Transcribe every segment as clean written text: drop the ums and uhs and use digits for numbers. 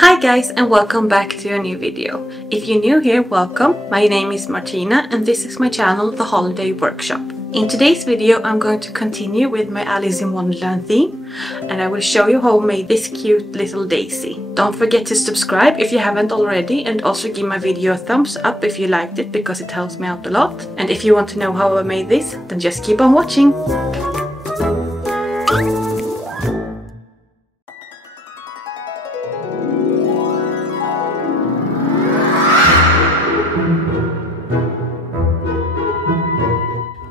Hi guys, and welcome back to a new video. If you're new here, welcome. My name is Martina and this is my channel, The Holiday Workshop. In today's video I'm going to continue with my Alice in Wonderland theme and I will show you how I made this cute little daisy. Don't forget to subscribe if you haven't already, and also give my video a thumbs up if you liked it because it helps me out a lot. And if you want to know how I made this, then just keep on watching.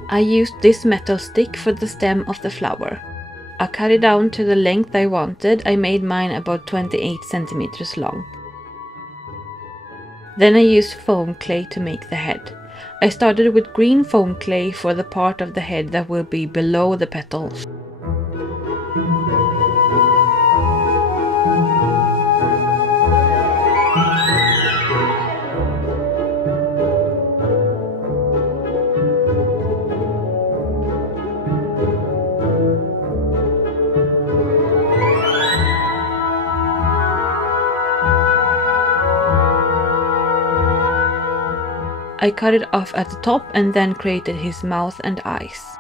I used this metal stick for the stem of the flower. I cut it down to the length I wanted. I made mine about 28 centimeters long. Then I used foam clay to make the head. I started with green foam clay for the part of the head that will be below the petals. I cut it off at the top and then created his mouth and eyes.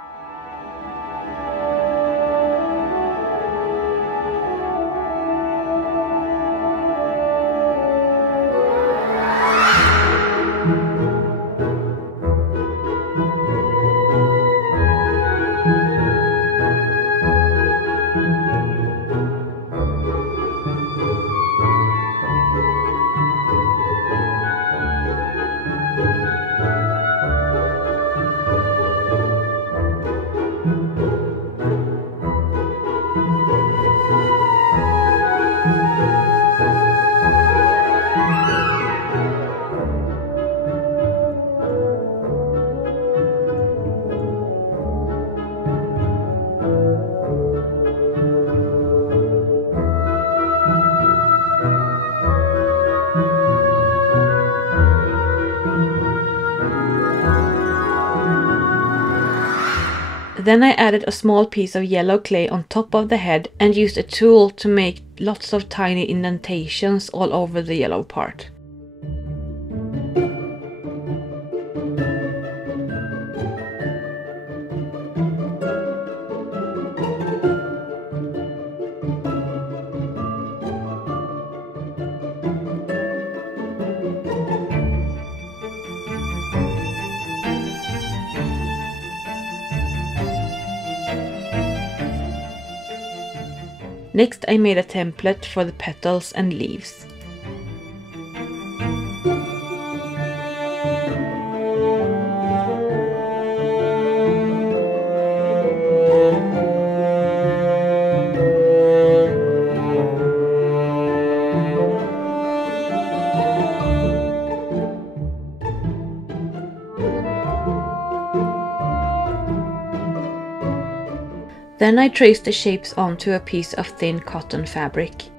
Then I added a small piece of yellow clay on top of the head and used a tool to make lots of tiny indentations all over the yellow part. Next I made a template for the petals and leaves. Then I traced the shapes onto a piece of thin cotton fabric.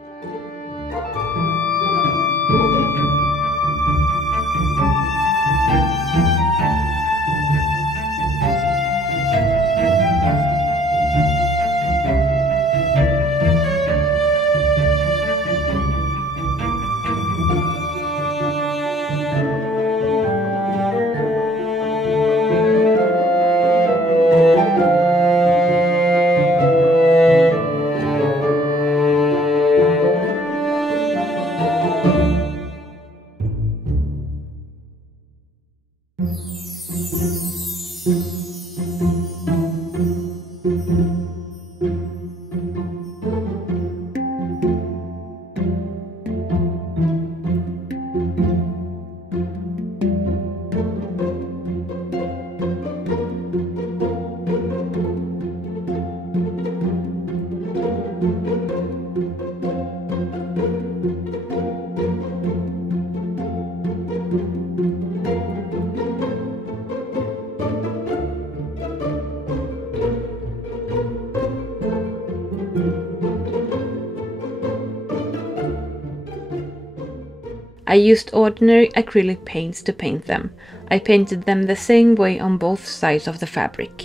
I used ordinary acrylic paints to paint them. I painted them the same way on both sides of the fabric.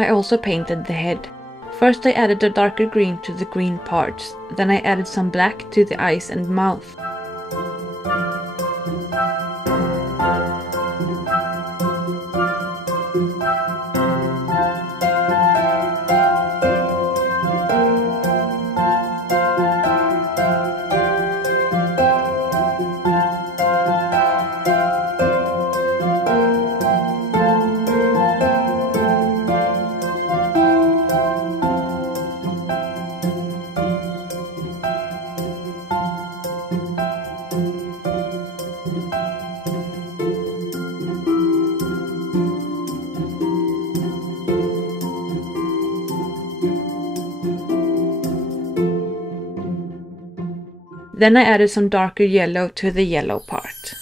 I also painted the head. First I added a darker green to the green parts, then I added some black to the eyes and mouth. Then I added some darker yellow to the yellow part.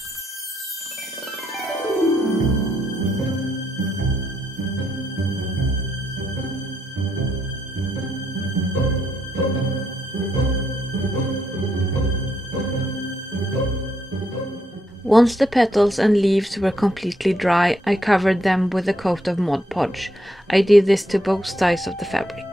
Once the petals and leaves were completely dry, I covered them with a coat of Mod Podge. I did this to both sides of the fabric.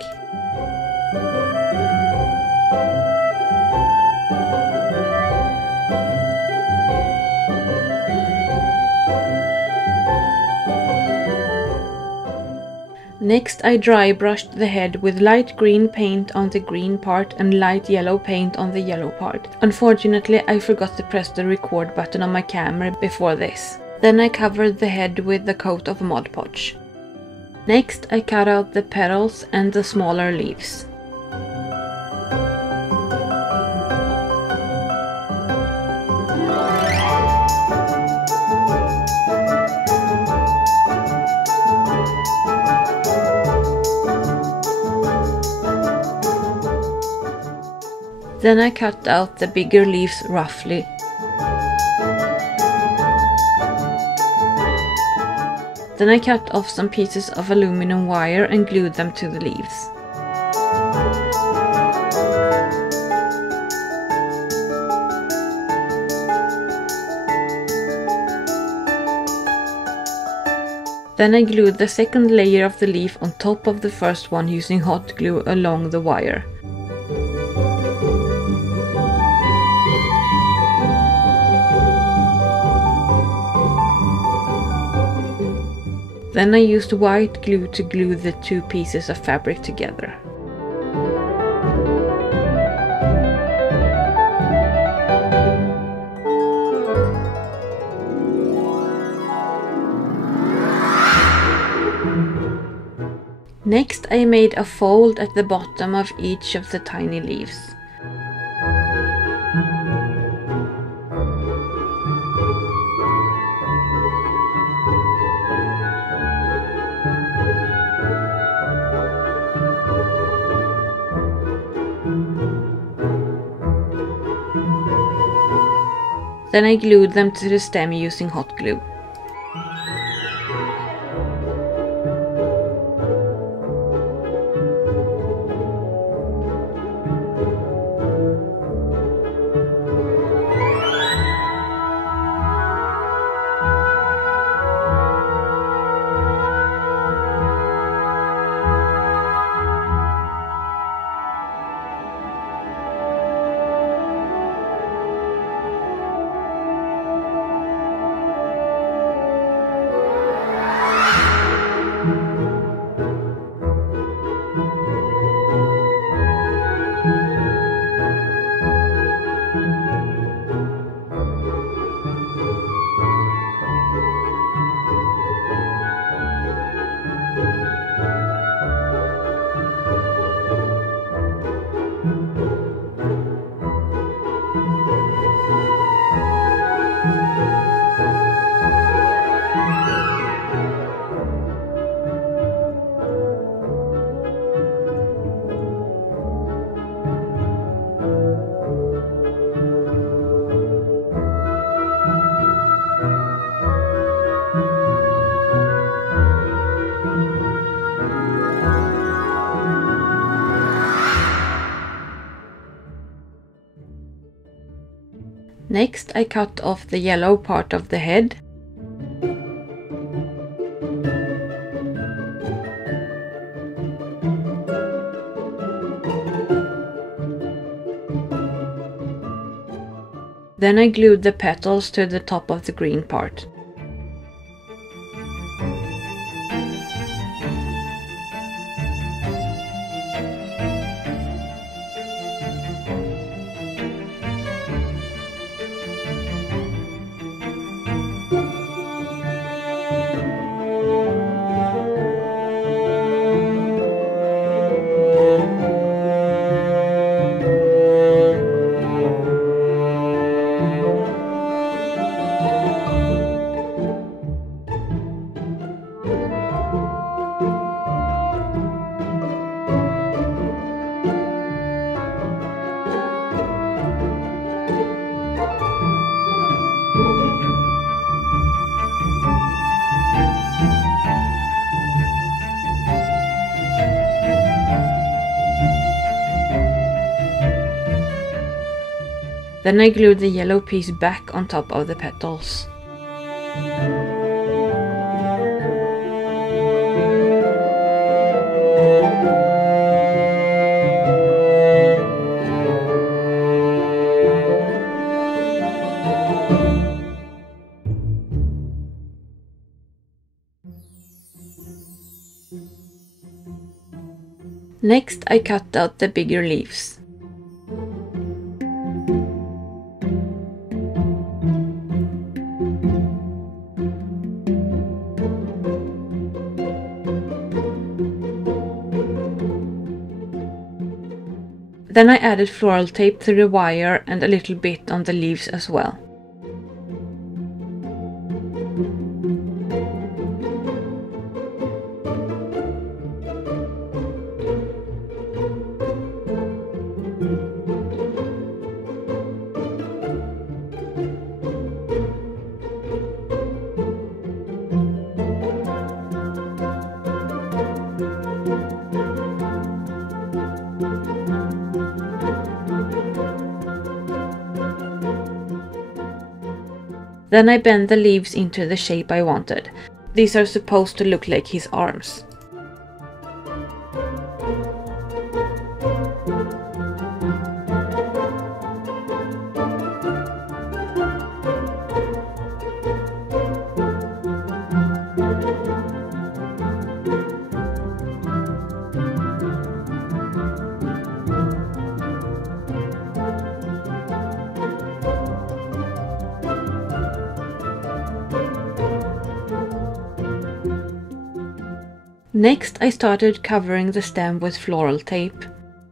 Next I dry brushed the head with light green paint on the green part and light yellow paint on the yellow part. Unfortunately, I forgot to press the record button on my camera before this. Then I covered the head with the coat of Mod Podge. Next I cut out the petals and the smaller leaves. Then I cut out the bigger leaves roughly. Then I cut off some pieces of aluminum wire and glued them to the leaves. Then I glued the second layer of the leaf on top of the first one using hot glue along the wire. Then I used white glue to glue the two pieces of fabric together. Next I made a fold at the bottom of each of the tiny leaves. Then I glued them to the stem using hot glue. Next, I cut off the yellow part of the head. Then I glued the petals to the top of the green part. Then I glued the yellow piece back on top of the petals. Next, I cut out the bigger leaves. Then I added floral tape to the wire and a little bit on the leaves as well. Then I bend the leaves into the shape I wanted. These are supposed to look like his arms. Next, I started covering the stem with floral tape.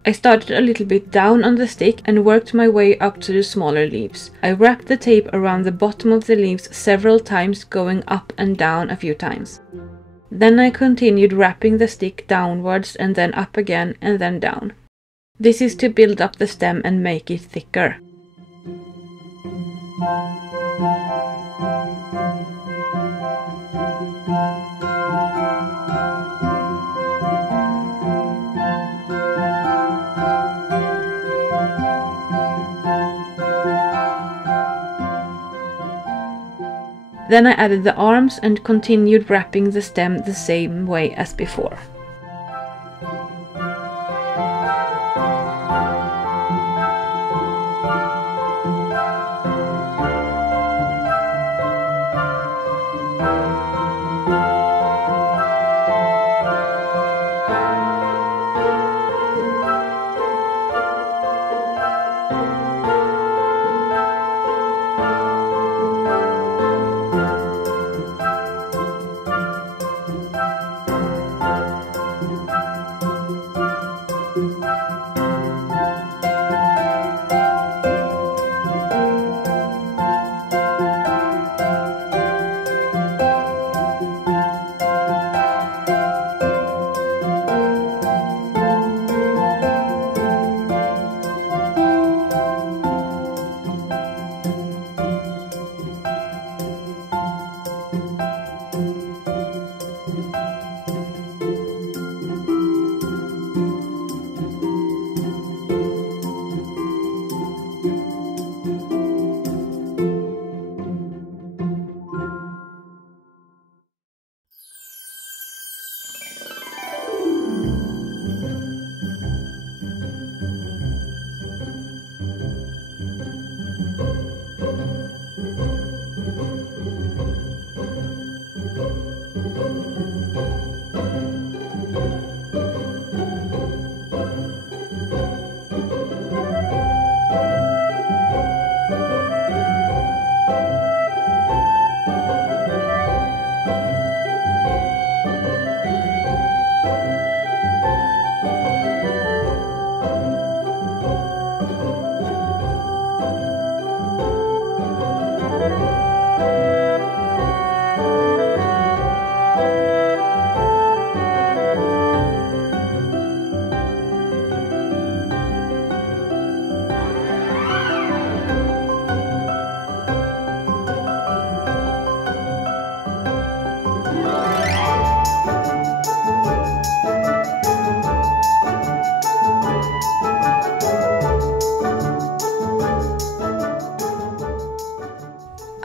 I started a little bit down on the stick and worked my way up to the smaller leaves. I wrapped the tape around the bottom of the leaves several times, going up and down a few times. Then I continued wrapping the stick downwards and then up again and then down. This is to build up the stem and make it thicker. Then I added the arms and continued wrapping the stem the same way as before.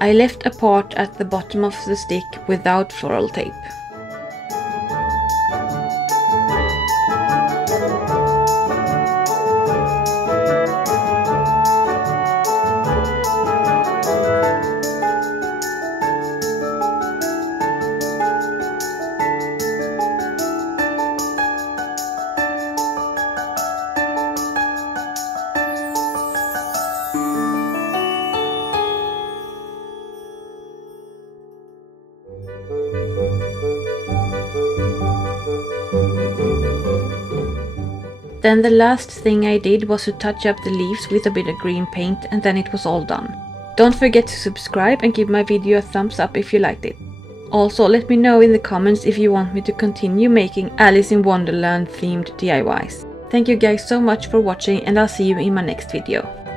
I left a part at the bottom of the stick without floral tape. Then the last thing I did was to touch up the leaves with a bit of green paint, and then it was all done. Don't forget to subscribe and give my video a thumbs up if you liked it. Also, let me know in the comments if you want me to continue making Alice in Wonderland themed DIYs. Thank you guys so much for watching, and I'll see you in my next video.